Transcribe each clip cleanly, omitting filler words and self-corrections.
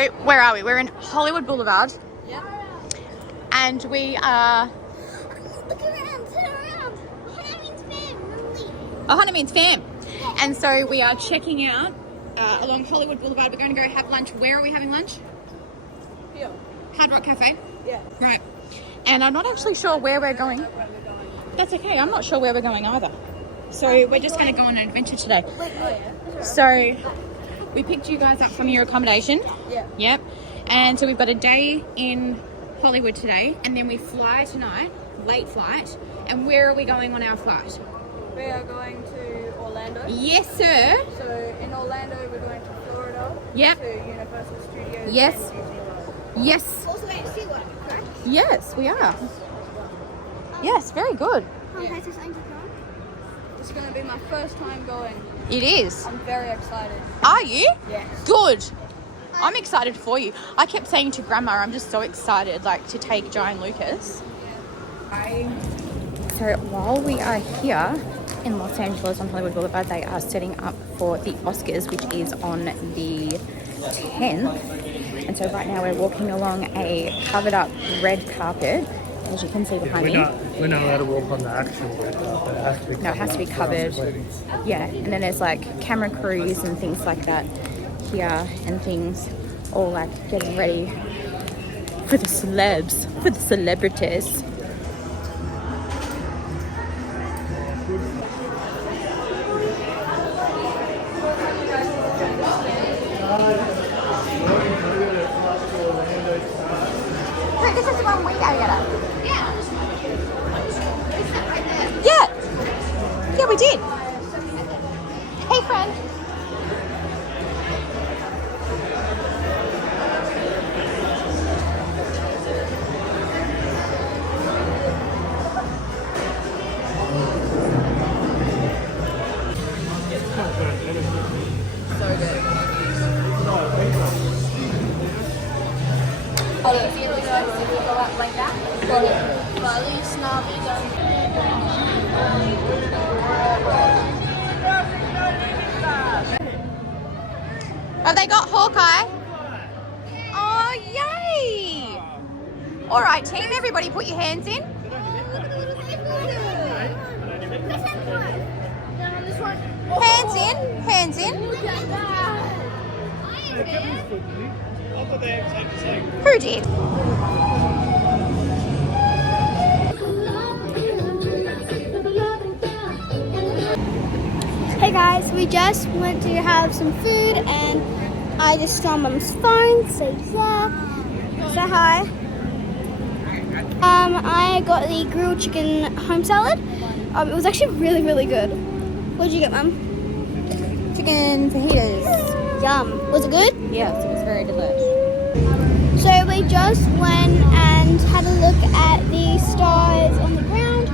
So, where are we? We're in Hollywood Boulevard. Yep. And we are... Look around, turn around. Honey means fam. Oh, honey means fam. And so we are checking out along Hollywood Boulevard. We're going to go have lunch. Where are we having lunch? Here. Hard Rock Cafe? Yeah. Right. And I'm not actually sure where we're going. That's okay. I'm not sure where we're going either. So we're just going to go on an adventure today. Oh, yeah. So we picked you guys up from your accommodation. Yeah. Yep. And so we've got a day in Hollywood today. And then we fly tonight. Late flight. And where are we going on our flight? We are going to Orlando. Yes, sir. So in Orlando, we're going to Florida. Yep. To Universal Studios. Yes. And Disney World. Yes. Also going to SeaWorld, correct? Yes, we are. Yes, very good. Yeah. It's going to be my first time going. It is. I'm very excited. Are you? Yes. Good. I'm excited for you. I kept saying to Grandma, I'm just so excited, like, to take Giant Lucas. So while we are here in Los Angeles on Hollywood Boulevard, they are setting up for the Oscars, which is on the 10th. And so right now we're walking along a covered up red carpet, as you can see behind me. We're not allowed to walk on the actual red carpet. It has to be covered. No, it has to be covered. Yeah, and then there's like camera crews and things like that here and things, all like getting ready for the celebs, for the celebrities. Wait, this is the one we gotta get up. Yeah, we did. Hey, friend. So good. Have they got Hawkeye? Oh, yay! All right, team, everybody put your hands in. Hands in, hands in. Who did? Hey guys, we just went to have some food and I just saw Mum's phone, so yeah, say hi. I got the grilled chicken home salad. It was actually really, really good. What did you get, Mum? Chicken fajitas. Yum. Was it good? Yes, it was very delicious. So we just went and had a look at the stars on the ground,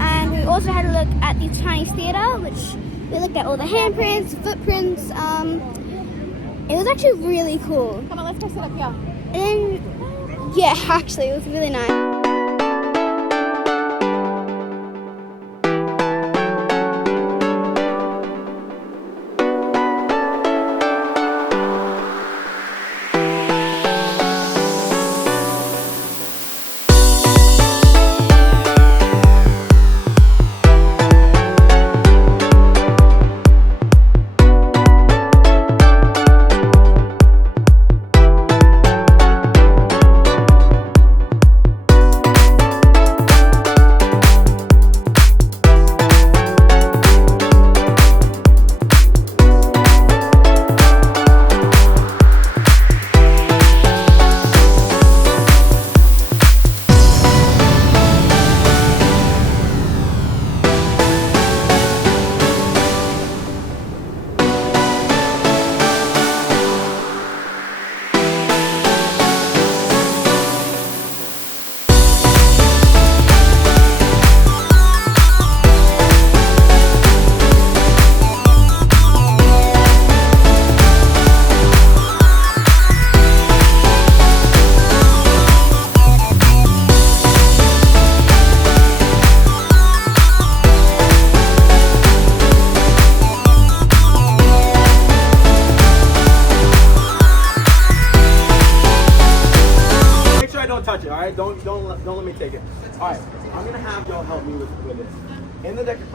and we also had a look at the Chinese theatre, which we looked at all the handprints, the footprints. It was actually really cool. Come on, let's go sit up here. And yeah, actually, it was really nice.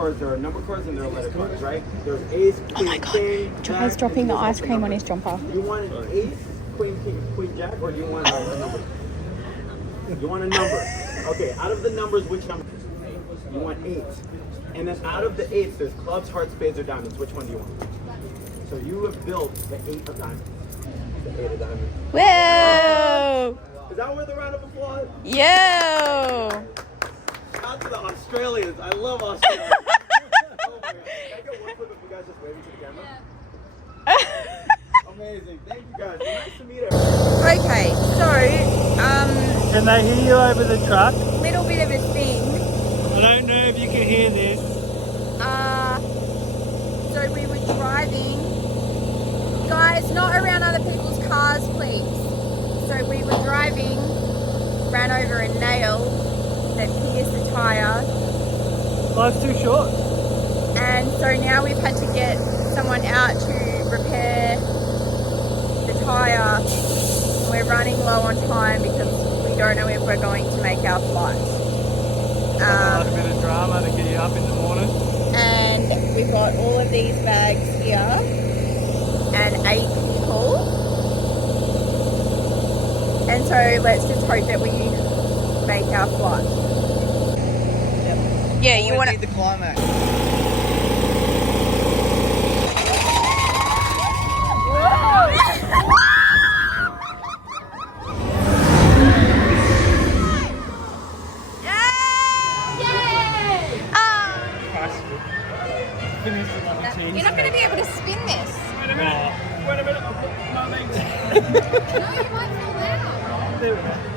cards, there are number cards, and there are letter cards, right? There's ace, queen, king, Jai's jack, dropping and the there's ice also cream on numbers. his jumper. You want an ace, queen, king, queen, jack, or do you want a number? You want a number. Okay, out of the numbers, which number? You want 8. And then out of the 8s, there's clubs, hearts, spades, or diamonds. Which one do you want? So you have built the 8 of diamonds. The 8 of diamonds. Whoa! Is that worth a round of applause? Yo! Shout out to the Australians. I love Australia. Oh my God. Can I get one clip of you guys just waving to the camera? Amazing. Thank you guys. Nice to meet everyone. Okay, so, Can they hear you over the truck? little bit of a thing. I don't know if you can hear this. So we were driving. Guys, not around other people's cars, please. So we were driving, ran over a nail that pierced the tyre. Life's too short. And so now we've had to get someone out to repair the tyre. We're running low on time because we don't know if we're going to make our flight. A bit of drama to get you up in the morning. And we've got all of these bags here and 8 people. And so let's just hope that we make our flight. Yeah, you want to... the climax. You're not going to be able to spin this. Wait a minute. I'll put my legs. No, you might fall out. There we go.